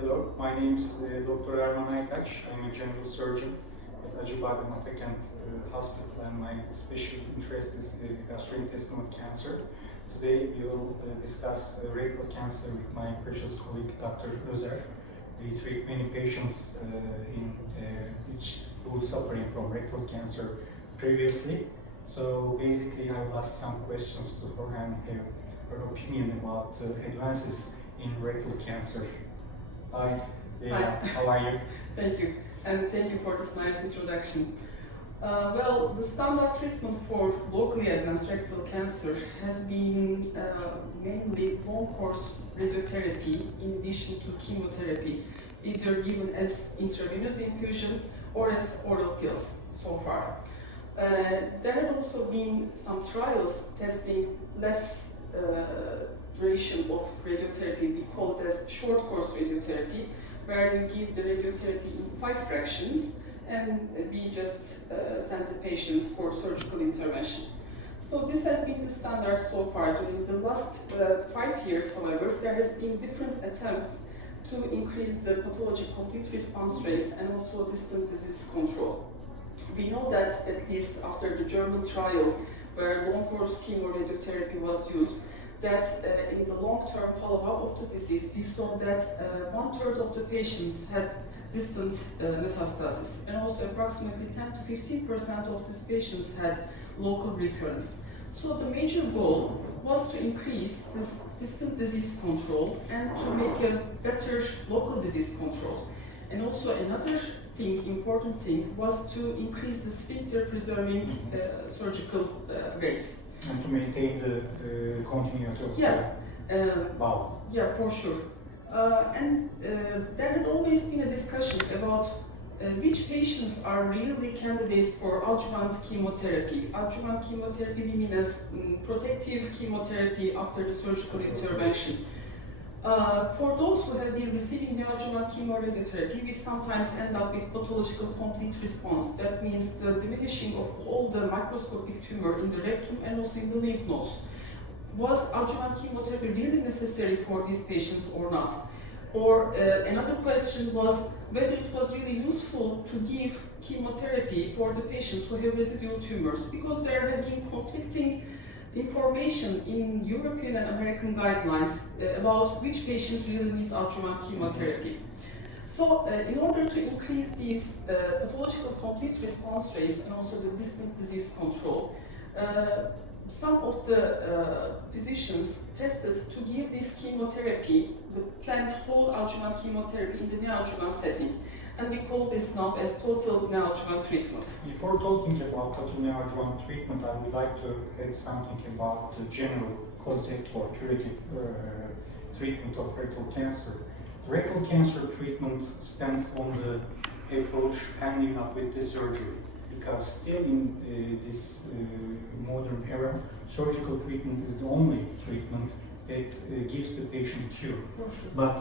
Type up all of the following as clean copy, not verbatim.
Hello, my name is Dr. Erman Aytaç. I'm a general surgeon at Acıbadem Hospital, and my special interest is gastrointestinal cancer. Today we will discuss rectal cancer with my precious colleague Dr. Özer. We treat many patients who are suffering from rectal cancer previously. So basically I will ask some questions to her and have her opinion about the advances in rectal cancer. Hi, Leyla, how are you? Thank you, and thank you for this nice introduction. Well, the standard treatment for locally advanced rectal cancer has been mainly long-course radiotherapy in addition to chemotherapy, either given as intravenous infusion or as oral pills so far. There have also been some trials testing less duration of radiotherapy. We call it as short course radiotherapy, where you give the radiotherapy in 5 fractions and we just send the patients for surgical intervention. So this has been the standard so far. During the last 5 years, however, there has been different attempts to increase the pathology complete response rates and also distant disease control. We know that at least after the German trial, where long-course chemoradiotherapy was used, that in the long-term follow-up of the disease, we saw that 1/3 of the patients had distant metastasis, and also approximately 10 to 15% of these patients had local recurrence. So the major goal was to increase this distant disease control and to make a better local disease control. And also another important thing was to increase the sphincter preserving surgical rates. And to maintain the continuity of the bowel. Yeah, for sure. There had always been a discussion about which patients are really candidates for adjuvant chemotherapy. Adjuvant chemotherapy we mean as protective chemotherapy after the surgical intervention. For those who have been receiving neoadjuvant chemoradiotherapy, we sometimes end up with pathological complete response. That means the diminishing of all the microscopic tumor in the rectum and also in the lymph nodes. Was adjuvant chemotherapy really necessary for these patients or not? Or another question was whether it was really useful to give chemotherapy for the patients who have residual tumors, because there have been conflicting information in European and American guidelines about which patient really needs adjuvant chemotherapy. So in order to increase these pathological complete response rates and also the distant disease control, some of the physicians tested to give this chemotherapy, the planned whole adjuvant chemotherapy in the neoadjuvant setting. And we call this now as total neoadjuvant treatment. Before talking about total neoadjuvant treatment, I would like to add something about the general concept for curative treatment of rectal cancer. Rectal cancer treatment stands on the approach ending up with the surgery, because still in this modern era, surgical treatment is the only treatment that gives the patient cure. Sure. But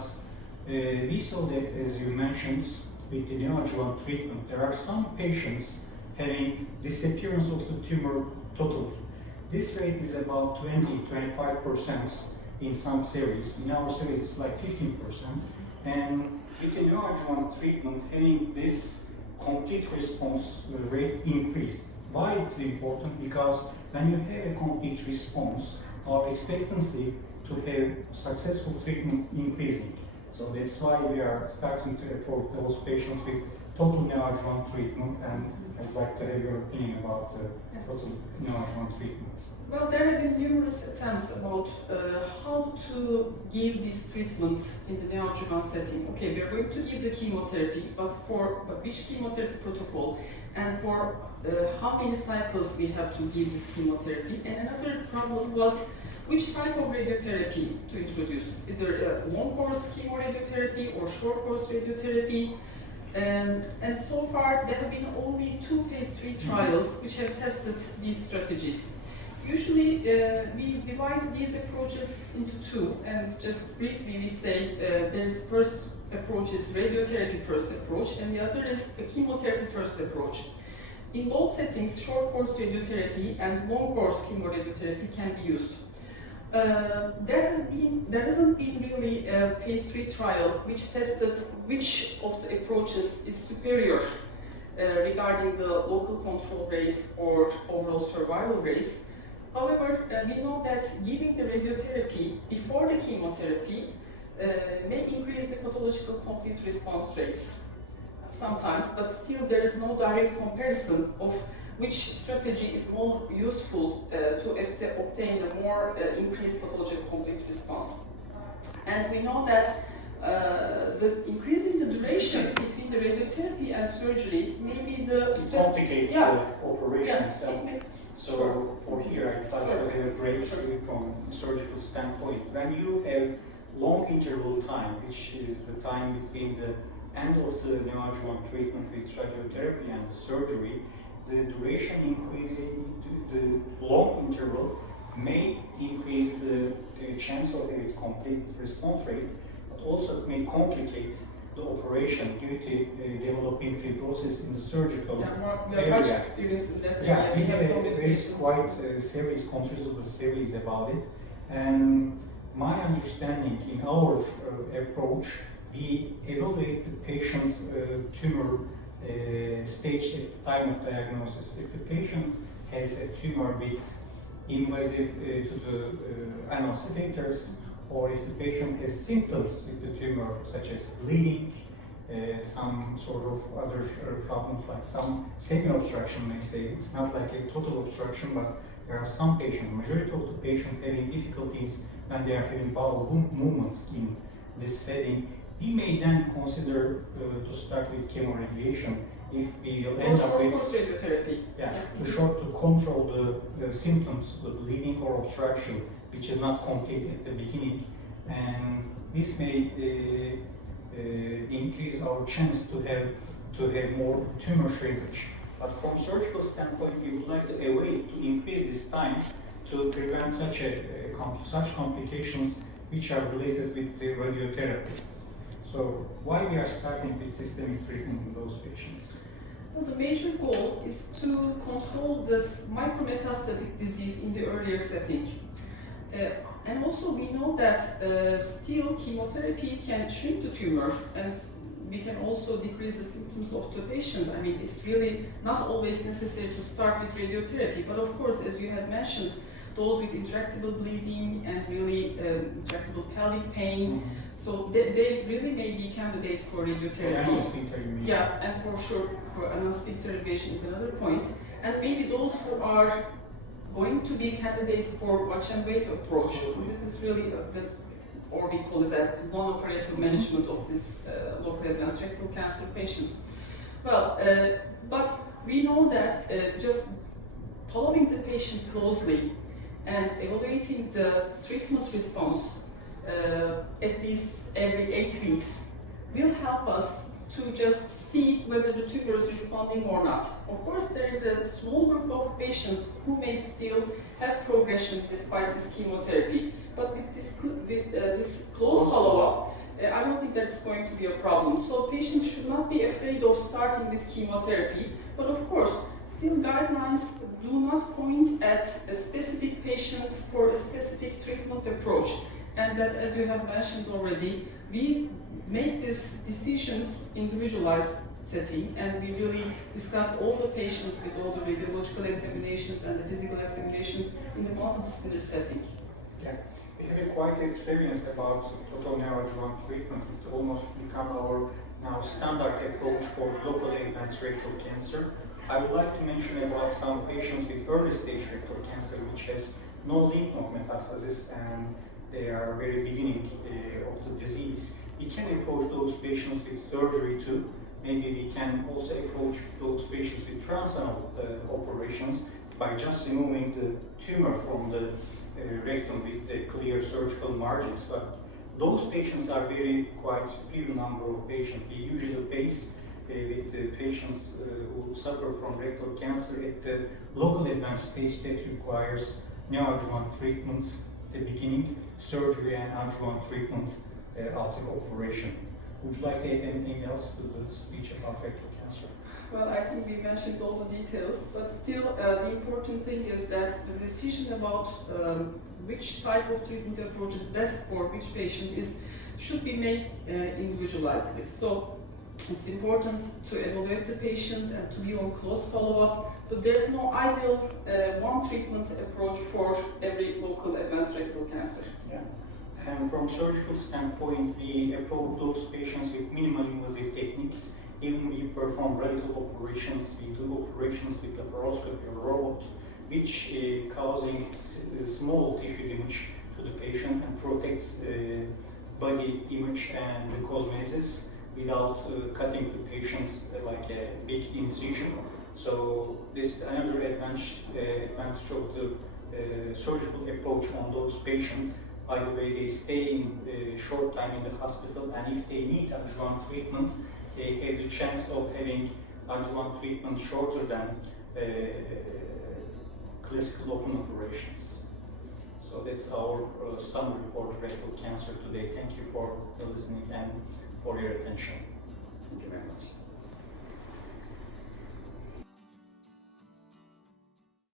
we saw that, as you mentioned, with the neoadjuvant treatment, there are some patients having disappearance of the tumor totally. This rate is about 20-25% in some series. In our series, it's like 15%. And with the neoadjuvant treatment, having this complete response rate increased. Why it's important? Because when you have a complete response, our expectancy to have successful treatment increasing. So that's why we are starting to approach those patients with total neoadjuvant treatment, and I'd like to have your opinion about the total neoadjuvant treatment. Well, there have been numerous attempts about how to give this treatment in the neoadjuvant setting. Okay, we are going to give the chemotherapy, but for which chemotherapy protocol and for how many cycles we have to give this chemotherapy. And another problem was which type of radiotherapy to introduce, either a long-course chemoradiotherapy or short-course radiotherapy. And so far, there have been only 2 phase 3 trials which have tested these strategies. Usually, we divide these approaches into 2, and just briefly we say there's first approach is radiotherapy first approach, and the other is the chemotherapy first approach. In both settings, short-course radiotherapy and long-course chemoradiotherapy can be used. There hasn't been really a phase 3 trial which tested which of the approaches is superior regarding the local control rates or overall survival rates. However, we know that giving the radiotherapy before the chemotherapy may increase the pathological complete response rates sometimes, but still there is no direct comparison of which strategy is more useful to obtain a more increased pathological complete response. And we know that the increasing the duration between the radiotherapy and surgery may be the complicates the operation Yeah. itself. So Sure. for here, I try to have a breakthrough from a surgical standpoint. When you have long interval time, which is the time between the end of the neoadjuvant treatment with radiotherapy and the surgery, the duration increasing, the long interval may increase the chance of a complete response rate, but also it may complicate the operation due to developing fibrosis in the surgical we are much area. experienced in that. Yeah, we have so a many very patients. quite series, considerable series about it. And my understanding in our approach, we evaluate the patient's tumor stage at the time of diagnosis. If the patient has a tumor with invasive to the anal sphincters, or if the patient has symptoms with the tumor, such as bleeding, some sort of other problems like some semi-obstruction, may say. It's not like a total obstruction, but there are some patients, majority of the patients having difficulties when they are having bowel movement in this setting. We may then consider to start with chemoradiation if we will end up with radiotherapy. to control the symptoms, the bleeding or obstruction, which is not complete at the beginning, and this may increase our chance to have more tumor shrinkage. But from surgical standpoint, we would like to avoid to increase this time to prevent such complications which are related with the radiotherapy. So why we are starting with systemic treatment in those patients? Well, the major goal is to control this micrometastatic disease in the earlier setting. And also we know that still chemotherapy can shrink the tumor, and we can also decrease the symptoms of the patient. I mean, it's really not always necessary to start with radiotherapy, but of course, as you have mentioned, those with intractable bleeding and really intractable pelvic pain, so they really may be candidates for radiotherapy. Yeah, and for sure, for anal sphincter irrigation is another point. And maybe those who are going to be candidates for watch and wait approach. This is really or we call it a non-operative management of this locally advanced rectal cancer patients. Well, but we know that just following the patient closely and evaluating the treatment response at least every 8 weeks will help us to just see whether the tumor is responding or not. Of course, there is a small group of patients who may still have progression despite this chemotherapy, but with this close follow-up, I don't think that's going to be a problem. So patients should not be afraid of starting with chemotherapy, but of course, still guidelines do not point at a specific patient for a specific treatment approach, and that, as you have mentioned already, we make these decisions individualized setting, and we really discuss all the patients with all the radiological examinations and the physical examinations in the multidisciplinary setting. Yeah, we have quite experience about total neoadjuvant treatment. It almost become our now standard approach for locally advanced rectal cancer. I would like to mention about some patients with early stage rectal cancer which has no lymph node metastasis and they are very beginning of the disease. We can approach those patients with surgery too. Maybe we can also approach those patients with transanal operations by just removing the tumor from the rectum with the clear surgical margins. But those patients are very quite few number of patients. We usually face with the patients who suffer from rectal cancer at the local advanced stage that requires neoadjuvant treatment at the beginning, surgery and adjuvant treatment after operation. Would you like to add anything else to the speech about rectal cancer? Well, I think we mentioned all the details, but still the important thing is that the decision about which type of treatment approach is best for which patient should be made individualizedly. So it's important to evaluate the patient and to be on close follow-up. So there's no ideal one treatment approach for every local advanced rectal cancer. Yeah. And from surgical standpoint, we approach those patients with minimal invasive techniques. Even we perform radical operations, we do operations with laparoscopy or robot, which causing small tissue damage to the patient and protects body image and the cosmesis without cutting the patients like a big incision. So this is another advantage of the surgical approach on those patients. By the way, they stay in short time in the hospital, and if they need adjuvant treatment, they have the chance of having adjuvant treatment shorter than classical open operations. So that's our summary for rectal cancer today. Thank you for listening and for your attention. Thank you very much.